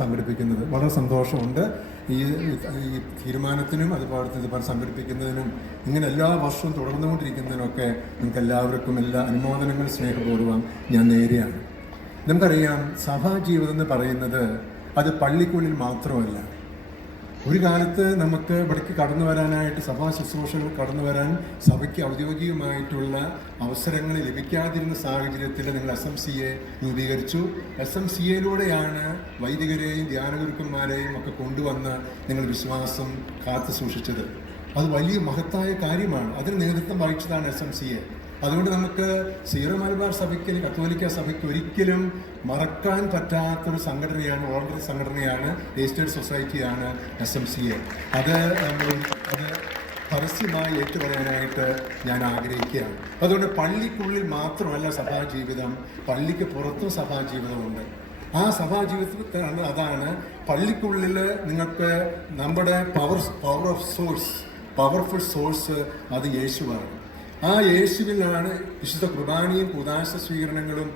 സംഘടിപ്പിക്കുന്നത്. വളരെ സന്തോഷമുണ്ട്. ഈ ഈ തീരുമാനത്തിനും അതുപോലെ തന്നെ സംഘടിപ്പിക്കുന്നതിനും ഇങ്ങനെ എല്ലാ വർഷവും തുടർന്നുകൊണ്ടിരിക്കുന്നതിനൊക്കെ നിങ്ങൾക്ക് എല്ലാവർക്കും എല്ലാ അനുമോദനങ്ങൾ സ്നേഹപൂർവം ഞാൻ നേരെയാണ് നമുക്കറിയാം സഭാ ജീവിതം എന്ന് പറയുന്നത് അത് പള്ളിക്കുള്ളിൽ മാത്രമല്ല. ഒരു കാലത്ത് നമുക്ക് ഇവിടേക്ക് കടന്നു വരാനായിട്ട് സഭാ ശുശ്രൂഷകൾ കടന്നു വരാൻ സഭയ്ക്ക് ഔദ്യോഗികമായിട്ടുള്ള അവസരങ്ങൾ ലഭിക്കാതിരുന്ന സാഹചര്യത്തിൽ നിങ്ങൾ എസ് എം സി എ രൂപീകരിച്ചു. എസ് എം സി എയിലൂടെയാണ് വൈദികരെയും ധ്യാനഗുരുക്കന്മാരെയും ഒക്കെ കൊണ്ടുവന്ന് നിങ്ങൾ വിശ്വാസം കാത്തു സൂക്ഷിച്ചത്. അത് വലിയ മഹത്തായ കാര്യമാണ്. അതിന് നേതൃത്വം വഹിച്ചതാണ് എസ് എം സി എ അതുകൊണ്ട് നമുക്ക് സീറോ മലബാർ സഭയ്ക്ക് കത്തോലിക്ക സഭയ്ക്ക് ഒരിക്കലും മറക്കാൻ പറ്റാത്തൊരു സംഘടനയാണ് വോളണ്ടറി സംഘടനയാണ് രജിസ്റ്റേഡ് സൊസൈറ്റിയാണ് എസ് എം സി എ അത് അത് പരസ്യമായി ഏറ്റുപറയാനായിട്ട് ഞാൻ ആഗ്രഹിക്കുകയാണ്. അതുകൊണ്ട് പള്ളിക്കുള്ളിൽ മാത്രമല്ല സഭാജീവിതം പള്ളിക്ക് പുറത്തും സഭാജീവിതമുണ്ട്. ആ സഭാജീവിതത്തിലാണ് അതാണ് പള്ളിക്കുള്ളിൽ നിങ്ങൾക്ക് നമ്മുടെ power power of source powerful source അത് യേശുവാണ് ആ യേശുവിലാണ് വിശുദ്ധ കുർബാനയും പുതാശ സ്വീകരണങ്ങളും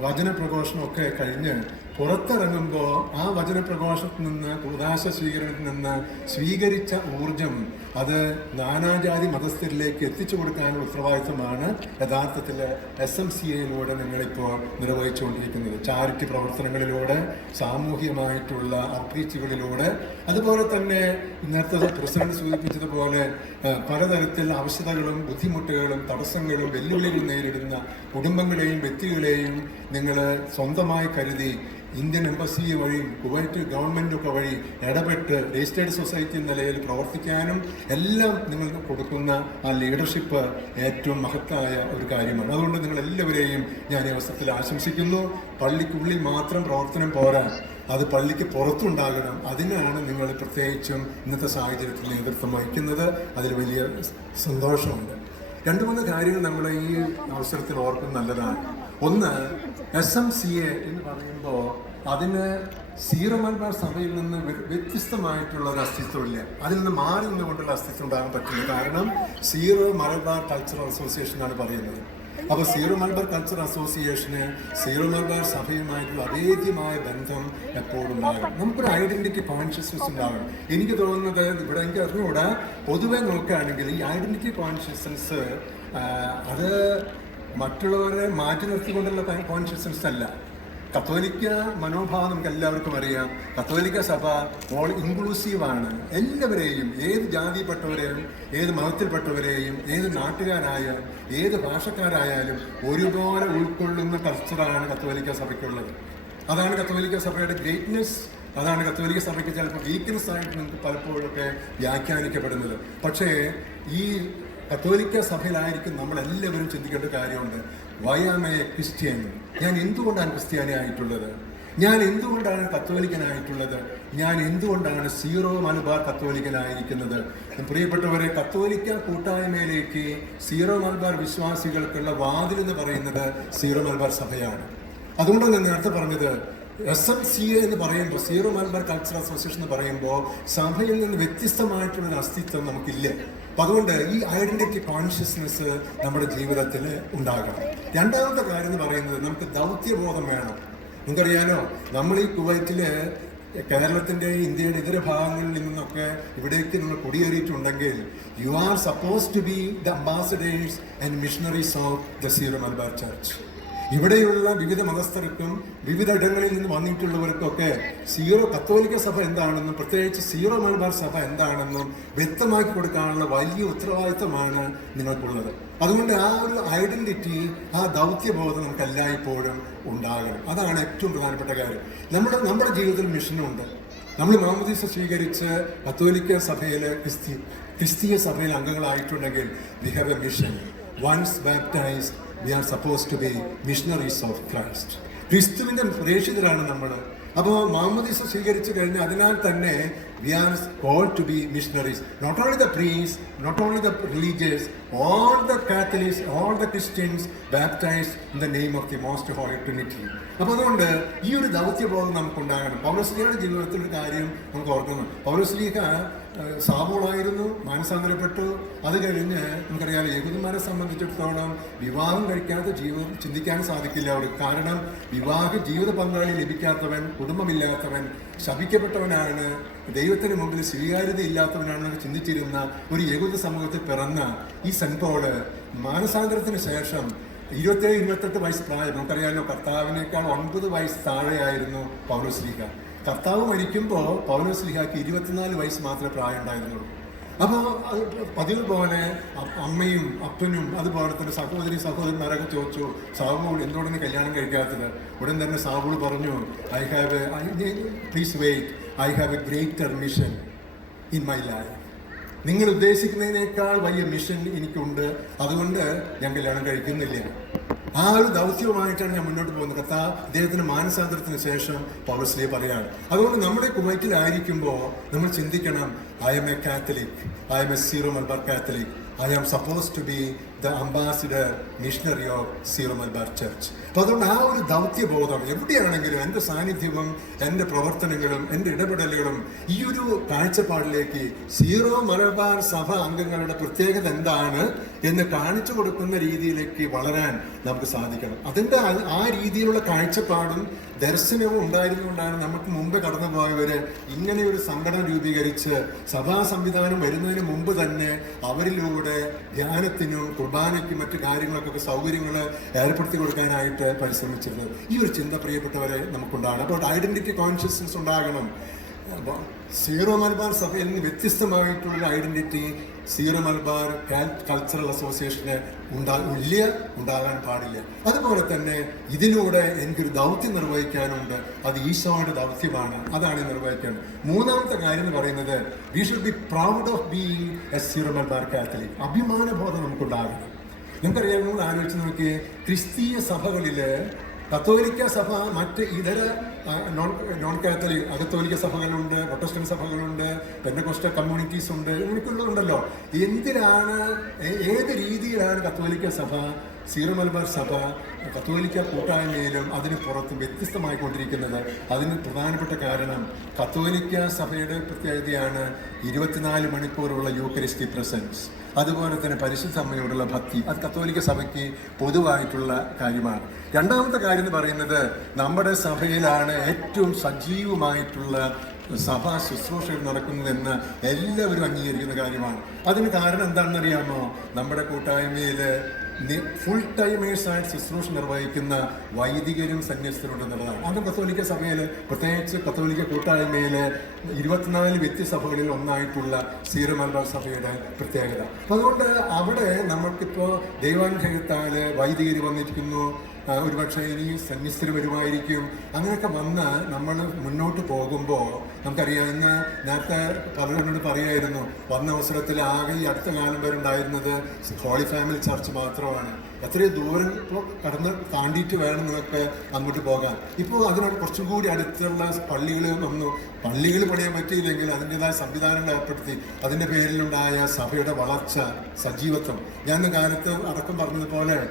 വചനപ്രഘോഷണം ഒക്കെ കഴിഞ്ഞ് പുറത്തിറങ്ങുമ്പോൾ ആ വചനപ്രഘോഷത്തിൽ നിന്ന് കുദാശ സ്വീകരണത്തിൽ നിന്ന് സ്വീകരിച്ച ഊർജം അത് നാനാജാതി മതസ്ഥരിലേക്ക് എത്തിച്ചു കൊടുക്കാനുള്ള ഉത്തരവാദിത്വമാണ് യഥാർത്ഥത്തിൽ എസ് എം സി എയിലൂടെ നിങ്ങളിപ്പോൾ നിർവഹിച്ചുകൊണ്ടിരിക്കുന്നത്. ചാരിറ്റി പ്രവർത്തനങ്ങളിലൂടെ സാമൂഹികമായിട്ടുള്ള അപ്രീച്ചുകളിലൂടെ അതുപോലെ തന്നെ ഇന്നത്തെ പ്രസിഡന്റ് സൂചിപ്പിച്ചതുപോലെ പലതരത്തിൽ ആവശ്യതകളും ബുദ്ധിമുട്ടുകളും തടസ്സങ്ങളും വെല്ലുവിളികളും നേരിടുന്ന കുടുംബങ്ങളെയും വ്യക്തികളെയും നിങ്ങൾ സ്വന്തമായി കരുതി ഇന്ത്യൻ എംബസി വഴിയും കുവൈറ്റ് ഗവൺമെന്റൊക്കെ വഴി ഇടപെട്ട് രജിസ്റ്റേഡ് സൊസൈറ്റി നിലയിൽ പ്രവർത്തിക്കാനും എല്ലാം നിങ്ങൾക്ക് കൊടുക്കുന്ന ആ ലീഡർഷിപ്പ് ഏറ്റവും മഹത്തായ ഒരു കാര്യമാണ്. അതുകൊണ്ട് നിങ്ങൾ എല്ലാവരെയും ഞാൻ ഈ അവസരത്തിൽ ആശംസിക്കുന്നു. പള്ളിക്കുള്ളിൽ മാത്രം പ്രവർത്തനം പോരാ അത് പള്ളിക്ക് പുറത്തുണ്ടാകണം. അതിനാണ് നിങ്ങൾ പ്രത്യേകിച്ചും ഇന്നത്തെ സാഹചര്യത്തിൽ നേതൃത്വം വഹിക്കുന്നത്. അതിൽ വലിയ സന്തോഷമുണ്ട്. രണ്ട് മൂന്ന് കാര്യങ്ങൾ നമ്മൾ ഈ അവസരത്തിൽ ഓർക്കുന്നത് നല്ലതാണ്. ഒന്ന് എസ് എം സി എ എന്ന് പറയുമ്പോൾ അതിന് സീറോ മലബാർ സഭയിൽ നിന്ന് വ്യ- വ്യത്യസ്തമായിട്ടുള്ള ഒരു അസ്തിത്വമില്ല. അതിൽ നിന്ന് മാറി നിന്നുകൊണ്ടുള്ള അസ്തിത്വം ഉണ്ടാകാൻ പറ്റില്ല. കാരണം സീറോ മലബാർ കൾച്ചറൽ അസോസിയേഷൻ എന്നാണ് പറയുന്നത്. അപ്പോൾ സീറോ മലബാർ കൾച്ചർ അസോസിയേഷന് സീറോ മലബാർ സഭയുമായിട്ടുള്ള അഭേദ്യമായ ബന്ധം എപ്പോഴും ഉണ്ടാകണം. നമുക്കൊരു ഐഡന്റിറ്റി കോൺഷ്യസ്നസ് ഉണ്ടാകണം. എനിക്ക് തോന്നുന്നത് ഇവിടെ എനിക്ക് അറിഞ്ഞുകൂടാ. പൊതുവെ നോക്കുകയാണെങ്കിൽ ഈ ഐഡന്റിറ്റി കോൺഷ്യസ്നസ് അത് മറ്റുള്ളവരെ മാറ്റി നിർത്തിക്കൊണ്ടുള്ള കോൺഷ്യസ്നസ് അല്ല. കത്തോലിക്ക മനോഭാവം നമുക്ക് എല്ലാവർക്കും അറിയാം. കത്തോലിക്ക സഭ ഓൾ ഇൻക്ലൂസീവ് ആണ്. എല്ലാവരെയും ഏത് ജാതിയിൽപ്പെട്ടവരെയും ഏത് മതത്തിൽപ്പെട്ടവരെയും ഏത് നാട്ടുകാരായാലും ഏത് ഭാഷക്കാരായാലും ഒരുപോലെ ഉൾക്കൊള്ളുന്ന കൾച്ചറാണ് കത്തോലിക്ക സഭയ്ക്കുള്ളത്. അതാണ് കത്തോലിക്ക സഭയുടെ ഗ്രേറ്റ്നെസ് അതാണ് കത്തോലിക്ക സഭയ്ക്ക് ചിലപ്പോൾ വീക്ക്നെസ് ആയിട്ട് നമുക്ക് പലപ്പോഴൊക്കെ വ്യാഖ്യാനിക്കപ്പെടുന്നത്. പക്ഷേ ഈ കത്തോലിക്ക സഭയിലായിരിക്കും നമ്മളെല്ലാവരും ചിന്തിക്കേണ്ട കാര്യമുണ്ട്. വൈ ആം എ ക്രിസ്ത്യൻ ഞാൻ എന്തുകൊണ്ടാണ് ക്രിസ്ത്യാനി ആയിട്ടുള്ളത്? ഞാൻ എന്തുകൊണ്ടാണ് കത്തോലിക്കനായിട്ടുള്ളത്? ഞാൻ എന്തുകൊണ്ടാണ് സീറോ മലബാർ കത്തോലിക്കനായിരിക്കുന്നത്? പ്രിയപ്പെട്ടവരെ കത്തോലിക്ക കൂട്ടായ്മയിലേക്ക് സീറോ മലബാർ വിശ്വാസികൾക്കുള്ള വാതിൽ എന്ന് പറയുന്നത് സീറോ മലബാർ സഭയാണ്. അതുകൊണ്ടാണ് ഞാൻ നേരത്തെ പറഞ്ഞത് എസ് എം സി എ എന്ന് പറയുമ്പോൾ സീറോ മലബാർ കൾച്ചർ അസോസിയേഷൻ എന്ന് പറയുമ്പോൾ സഭയിൽ നിന്ന് വ്യത്യസ്തമായിട്ടുള്ള ഒരു അസ്തിത്വം നമുക്കില്ല. അപ്പം അതുകൊണ്ട് ഈ ഐഡന്റിറ്റി കോൺഷ്യസ്നെസ് നമ്മുടെ ജീവിതത്തിൽ ഉണ്ടാകണം. രണ്ടാമത്തെ കാര്യം എന്ന് പറയുന്നത് നമുക്ക് ദൗത്യബോധം വേണം. നിങ്ങൾക്കറിയാലോ നമ്മൾ ഈ കുവൈറ്റിൽ കേരളത്തിന്റെ ഇന്ത്യയുടെ ഇതര ഭാഗങ്ങളിൽ നിന്നൊക്കെ ഇവിടേക്ക് നമ്മൾ കുടിയേറിയിട്ടുണ്ടെങ്കിൽ you are suppose to be the ambassadors and missionaries of the Syro Malabar church ഇവിടെയുള്ള വിവിധ മതസ്ഥർക്കും വിവിധ ഇടങ്ങളിൽ നിന്ന് വന്നിട്ടുള്ളവർക്കൊക്കെ സീറോ കത്തോലിക്ക സഭ എന്താണെന്നും പ്രത്യേകിച്ച് സീറോ മലബാർ സഭ എന്താണെന്നും വ്യക്തമാക്കി കൊടുക്കാനുള്ള വലിയ ഉത്തരവാദിത്തമാണ് നിങ്ങൾക്കുള്ളത്. അതുകൊണ്ട് ആ ഒരു ഐഡന്റിറ്റി ആ ദൗത്യബോധം നമുക്ക് എല്ലായ്പ്പോഴും ഉണ്ടാകണം. അതാണ് ഏറ്റവും പ്രധാനപ്പെട്ട കാര്യം. നമ്മുടെ നമ്മുടെ ജീവിതത്തിൽ മിഷനുണ്ട് നമ്മൾ മാമോദീസ സ്വീകരിച്ച് കത്തോലിക്ക സഭയിൽ ക്രിസ്തി ക്രിസ്തീയ സഭയിൽ അംഗങ്ങളായിട്ടുണ്ടെങ്കിൽ we have a mission once baptized we are suppose to be missionaries of Christ ക്രിസ്തുവിന്റെ പ്രേക്ഷിതരാണ് നമ്മൾ അപ്പോൾ മാമോദീസ സ്വീകരിച്ചു കഴിഞ്ഞാൽ അതിനാൽ തന്നെ we are call to be missionaries not only the priest not only the religious all the Catholics all the Christians baptize in the name of the most holy Trinity അപ്പോൾ അതുകൊണ്ട് ഈ ഒരു ദൗത്യബോധം നമുക്കുണ്ടാകണം. പൗരസ്ലിയുടെ ജീവിതത്തിന്റെ കാര്യം നമുക്ക് ഓർക്കണം. പൗരസ്ലീഹ സാബുളായിരുന്നു മാനസാന്തരപ്പെട്ടു. അത് കഴിഞ്ഞ് നമുക്കറിയാം യഹൂദന്മാരെ സംബന്ധിച്ചിടത്തോളം വിവാഹം കഴിക്കാത്ത ജീവിതം ചിന്തിക്കാൻ സാധിക്കില്ല. അവർക്ക് കാരണം വിവാഹ ജീവിത പങ്കാളി ലഭിക്കാത്തവൻ കുടുംബമില്ലാത്തവൻ ശപിക്കപ്പെട്ടവനാണ്. ദൈവത്തിന് മുമ്പിൽ സ്വീകാര്യത ഇല്ലാത്തവനാണെന്ന് ചിന്തിച്ചിരുന്ന ഒരു യഹൂദ സമൂഹത്തിൽ പിറന്ന ഈ സെൻപോൾ പോൾ മാനസാന്തരത്തിന് ശേഷം ഇരുപത്തേഴ് ഇരുപത്തെട്ട് വയസ്സ് പ്രായം. നമുക്കറിയാലോ കർത്താവിനേക്കാൾ ഒൻപത് വയസ്സ് താഴെയായിരുന്നു പൗലോസ്ലിഹ കർത്താവ് മരിക്കുമ്പോൾ പൗലോസ്ലിഹയ്ക്ക് ഇരുപത്തിനാല് വയസ്സ് മാത്രമേ പ്രായം ഉണ്ടായിരുന്നുള്ളൂ. അപ്പോൾ പതിവ് പോലെ അമ്മയും അപ്പനും അതുപോലെ തന്നെ സഹോദരി സഹോദരന്മാരൊക്കെ ചോദിച്ചു സാബുൾ എന്തുകൊണ്ടാണ് കല്യാണം കഴിക്കാത്തത്? ഉടൻ തന്നെ സാബുൾ പറഞ്ഞു I have I please wait. I have a greater mission in my life നിങ്ങൾ ഉദ്ദേശിക്കുന്നതിനേക്കാൾ വലിയ മിഷൻ എനിക്കുണ്ട്. അതുകൊണ്ട് ഞാൻ കല്യാണം കഴിക്കുന്നില്ല. ആ ഒരു ദൗത്യവുമായിട്ടാണ് ഞാൻ മുന്നോട്ട് പോകുന്നത്. കർത്താ അദ്ദേഹത്തിന് മാനസാന്തരത്തിന് ശേഷം പൗരസ്ലി പറയാണ്. അതുകൊണ്ട് നമ്മുടെ കുവൈറ്റിലായിരിക്കുമ്പോൾ നമ്മൾ ചിന്തിക്കണം I'm a Catholic I'm a Syro Malabar Catholic I am suppose to be the ambassador missionary of Syro Malabar church അപ്പോൾ അതുകൊണ്ട് ആ ഒരു ദൗത്യബോധം എവിടെയാണെങ്കിലും എന്റെ സാന്നിധ്യവും എന്റെ പ്രവർത്തനങ്ങളും എന്റെ ഇടപെടലുകളും ഈ ഒരു കാഴ്ചപ്പാടിലേക്ക് സീറോ മലബാർ സഭ അംഗങ്ങളുടെ പ്രത്യേകത എന്താണ് എന്ന് കാണിച്ചു കൊടുക്കുന്ന രീതിയിലേക്ക് വളരാൻ നമുക്ക് സാധിക്കണം. അതിന്റെ ആ- രീതിയിലുള്ള കാഴ്ചപ്പാടും ദർശനവും ഉണ്ടായിരുന്നുകൊണ്ടാണ് നമുക്ക് മുമ്പ് കടന്നു പോയവര് ഇങ്ങനെ ഒരു സംഘടന രൂപീകരിച്ച് സഭാ സംവിധാനം വരുന്നതിന് മുമ്പ് തന്നെ അവരിലൂടെ ധ്യാനത്തിനും കുർബാനയ്ക്കും മറ്റു കാര്യങ്ങൾക്കൊക്കെ സൗകര്യങ്ങൾ ഏർപ്പെടുത്തി കൊടുക്കാനായിട്ട് പരിശ്രമിച്ചിരുന്നത്. ഈ ഒരു ചിന്ത പ്രിയപ്പെട്ടവരെ നമുക്കുണ്ടാകണം. അപ്പോൾ ഐഡന്റിറ്റി കോൺഷ്യസ്നസ് ഉണ്ടാകണം. സീറോ മലബാർ സഭയിൽ നിന്ന് വ്യത്യസ്തമായിട്ടുള്ള ഐഡന്റിറ്റി സീറോ മലബാർ കൾച്ചറൽ അസോസിയേഷന് ഉണ്ടാ ഇല്ല ഉണ്ടാകാൻ പാടില്ല. അതുപോലെ തന്നെ ഇതിലൂടെ എനിക്കൊരു ദൗത്യം നിർവഹിക്കാനുണ്ട്. അത് ഈശോയുടെ ദൗത്യമാണ്. അതാണ് നിർവഹിക്കേണ്ടത് മൂന്നാമത്തെ കാര്യം എന്ന് പറയുന്നത് we should be proud of being a Syro Malabar Catholic. അഭിമാനബോധം നമുക്കുണ്ടാകണം. നിങ്ങൾക്കറിയാം നിങ്ങൾ ആലോചിച്ച് നോക്കിയേ ക്രിസ്തീയ സഭകളിൽ കത്തോലിക്ക സഭ മറ്റ് ഇതര നോൺ നോൺ കാത്തലിക് അകത്തോലിക്ക സഭകളുണ്ട് പ്രൊട്ടസ്റ്റന്റ് സഭകളുണ്ട് പെന്തകോസ്റ്റ കമ്മ്യൂണിറ്റീസ് ഉണ്ട് ഇങ്ങനെയൊക്കെയുള്ളതുണ്ടല്ലോ. എന്തിനാണ് ഏത് രീതിയിലാണ് കത്തോലിക്ക സഭ സീറോ മലബാർ സഭ കത്തോലിക്ക കൂട്ടായ്മയിലും അതിന് പുറത്തും വ്യത്യസ്തമായിക്കൊണ്ടിരിക്കുന്നത്? അതിന് പ്രധാനപ്പെട്ട കാരണം കത്തോലിക്ക സഭയുടെ പ്രത്യേകതയാണ് ഇരുപത്തിനാല് മണിക്കൂറുള്ള യൂക്കരിസ്റ്റി പ്രസൻസ് അതുപോലെ തന്നെ പരിശുദ്ധ അമ്മയോടുള്ള ഭക്തി. അത് കത്തോലിക്ക സഭയ്ക്ക് പൊതുവായിട്ടുള്ള കാര്യമാണ്. രണ്ടാമത്തെ കാര്യം എന്ന് പറയുന്നത് നമ്മുടെ സഭയിലാണ് ഏറ്റവും സജീവമായിട്ടുള്ള സഭാ ശുശ്രൂഷകൾ നടക്കുന്നതെന്ന് എല്ലാവരും അംഗീകരിക്കുന്ന കാര്യമാണ്. അതിന് കാരണം എന്താണെന്നറിയാമോ? നമ്മുടെ കൂട്ടായ്മയിൽ ഫുൾ ടൈമേഴ്സായിട്ട് ശുശ്രൂഷ നിർവഹിക്കുന്ന വൈദികരും സന്യസ്തരുണ്ടെന്നുള്ളതാണ് അതും കത്തോലിക്ക സഭയിൽ പ്രത്യേകിച്ച് കത്തോലിക്ക കൂട്ടായ്മയിൽ ഇരുപത്തിനാല് വ്യത്യസഭകളിൽ ഒന്നായിട്ടുള്ള സീറോ മലബാർ സഭയുടെ പ്രത്യേകത. അതുകൊണ്ട് അവിടെ നമുക്കിപ്പോൾ ദൈവാനുഗ്രഹത്താൽ വൈദികർ വന്നിരിക്കുന്നു. ഒരുപക്ഷെ ഇനി സന്യസ്തർ വരുമായിരിക്കും അങ്ങനെയൊക്കെ വന്ന് നമ്മൾ മുന്നോട്ട് പോകുമ്പോൾ നമുക്കറിയാം ഇന്ന് നേരത്തെ പലരോട് പറയായിരുന്നു വന്ന അവസരത്തിൽ ആകെ ഈ അടുത്ത കാലം വരെ ഉണ്ടായിരുന്നത് ഹോളി ഫാമിലി ചർച്ച് മാത്രമാണ്. എത്രയും ദൂരം കടന്ന് താണ്ടിയിട്ട് വേണം നിങ്ങൾക്ക് അങ്ങോട്ട് പോകാൻ. ഇപ്പോൾ അതിനോട് കുറച്ചും കൂടി അടുത്തുള്ള പള്ളികൾ വന്നു. പള്ളികൾ പണിയാൻ പറ്റിയില്ലെങ്കിൽ അതിന്റെതായ സംവിധാനങ്ങൾ ഏർപ്പെടുത്തി. അതിന്റെ പേരിലുണ്ടായ സഭയുടെ വളർച്ച സജീവത്വം. ഞാൻ കാലത്ത് അടക്കം പറഞ്ഞതുപോലെ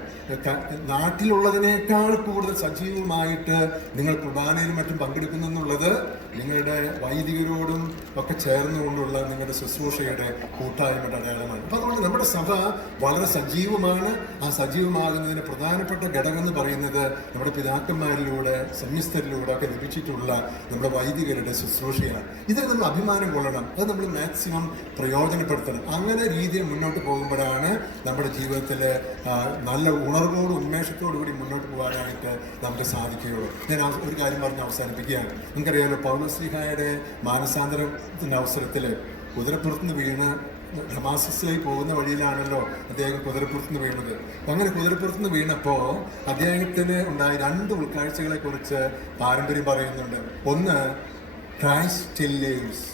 നാട്ടിലുള്ളതിനേക്കാൾ കൂടുതൽ സജീവമായിട്ട് നിങ്ങൾ കുർബാനയിലും മറ്റും പങ്കെടുക്കുന്നു എന്നുള്ളത് നിങ്ങളുടെ വൈദികരോടും ഒക്കെ ചേർന്നുകൊണ്ടുള്ള നിങ്ങളുടെ ശുശ്രൂഷയുടെ കൂട്ടായ്മയുടെ അടയാളമാണ്. അപ്പോൾ അതുകൊണ്ട് നമ്മുടെ സഭ വളരെ സജീവമാണ്. ആ സജീവമാകുന്നതിന് പ്രധാനപ്പെട്ട ഘടകം എന്ന് പറയുന്നത് നമ്മുടെ പിതാക്കന്മാരിലൂടെ സംയുസ്തരിലൂടെ ഒക്കെ ലഭിച്ചിട്ടുള്ള നമ്മുടെ വൈദികരുടെ ശുശ്രൂഷയാണ്. ഇതിൽ നമ്മൾ അഭിമാനം കൊള്ളണം. അത് നമ്മൾ മാക്സിമം പ്രയോജനപ്പെടുത്തണം. അങ്ങനെ രീതിയിൽ മുന്നോട്ട് പോകുമ്പോഴാണ് നമ്മുടെ ജീവിതത്തിൽ നല്ല ഉണർവോടും ഉന്മേഷത്തോടു കൂടി മുന്നോട്ട് പോകാനായിട്ട് നമുക്ക് സാധിക്കുകയുള്ളൂ. ഞാൻ ഒരു കാര്യം പറഞ്ഞ് അവസാനിപ്പിക്കുകയാണ്. നിങ്ങൾക്കറിയാമല്ലോ പൗർണശ്രീഹായുടെ മാനസാന്തരത്തിന്റെ അവസരത്തിൽ കുതിരപ്പുറത്തുനിന്ന് വീണ് ഡമാസസിലേക്ക് പോകുന്ന വഴിയിലാണല്ലോ അദ്ദേഹം കുതിരപ്പുറത്തുനിന്ന് വീണത്. അങ്ങനെ അങ്ങനെ കുതിരപ്പുറത്തുനിന്ന് വീണപ്പോൾ അദ്ദേഹത്തിന് ഉണ്ടായ രണ്ട് ഉൾക്കാഴ്ചകളെക്കുറിച്ച് പാരമ്പര്യം പറയുന്നുണ്ട്. ഒന്ന് ക്രൈസ്റ്റ് ചില്ലേഴ്സ്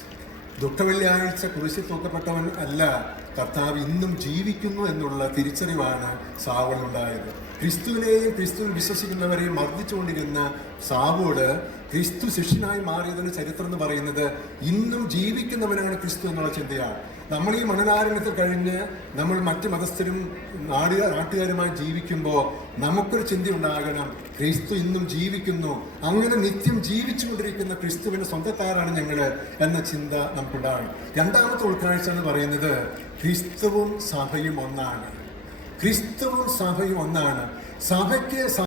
ദുഃഖവെള്ളിയാഴ്ച കുരിശിൽ തൂക്കപ്പെട്ടവൻ അല്ല കർത്താവ് ഇന്നും ജീവിക്കുന്നു എന്നുള്ള തിരിച്ചറിവാണ് സാവളിനുണ്ടായത് ക്രിസ്തുവിനെയും ക്രിസ്തുവിൽ വിശ്വസിക്കുന്നവരെയും മർദ്ദിച്ചുകൊണ്ടിരുന്ന സാവോട് ക്രിസ്തു ശിഷ്യനായി മാറിയതിന് ചരിത്രം എന്ന് പറയുന്നത് ഇന്നും ജീവിക്കുന്നവനാണ് ക്രിസ്തു എന്നുള്ള ചിന്തയാണ്. നമ്മൾ ഈ മണനാരണത്തിൽ കഴിഞ്ഞ് നമ്മൾ മറ്റ് മതസ്ഥരും നാടുക നാട്ടുകാരുമായി ജീവിക്കുമ്പോൾ നമുക്കൊരു ചിന്ത ഉണ്ടാകണം. ക്രിസ്തു ഇന്നും ജീവിക്കുന്നു. അങ്ങനെ നിത്യം ജീവിച്ചുകൊണ്ടിരിക്കുന്ന ക്രിസ്തുവിന്റെ സ്വന്തക്കാരാണ് ഞങ്ങൾ എന്ന ചിന്ത നമുക്കുണ്ടാകണം രണ്ടാമത്തെ ഉൾക്കാഴ്ച എന്ന് പറയുന്നത് ക്രിസ്തുവും സഭയും ഒന്നാണ്. ക്രിസ്തുവും സഭയും ഒന്നാണ്. സഭയ്ക്ക്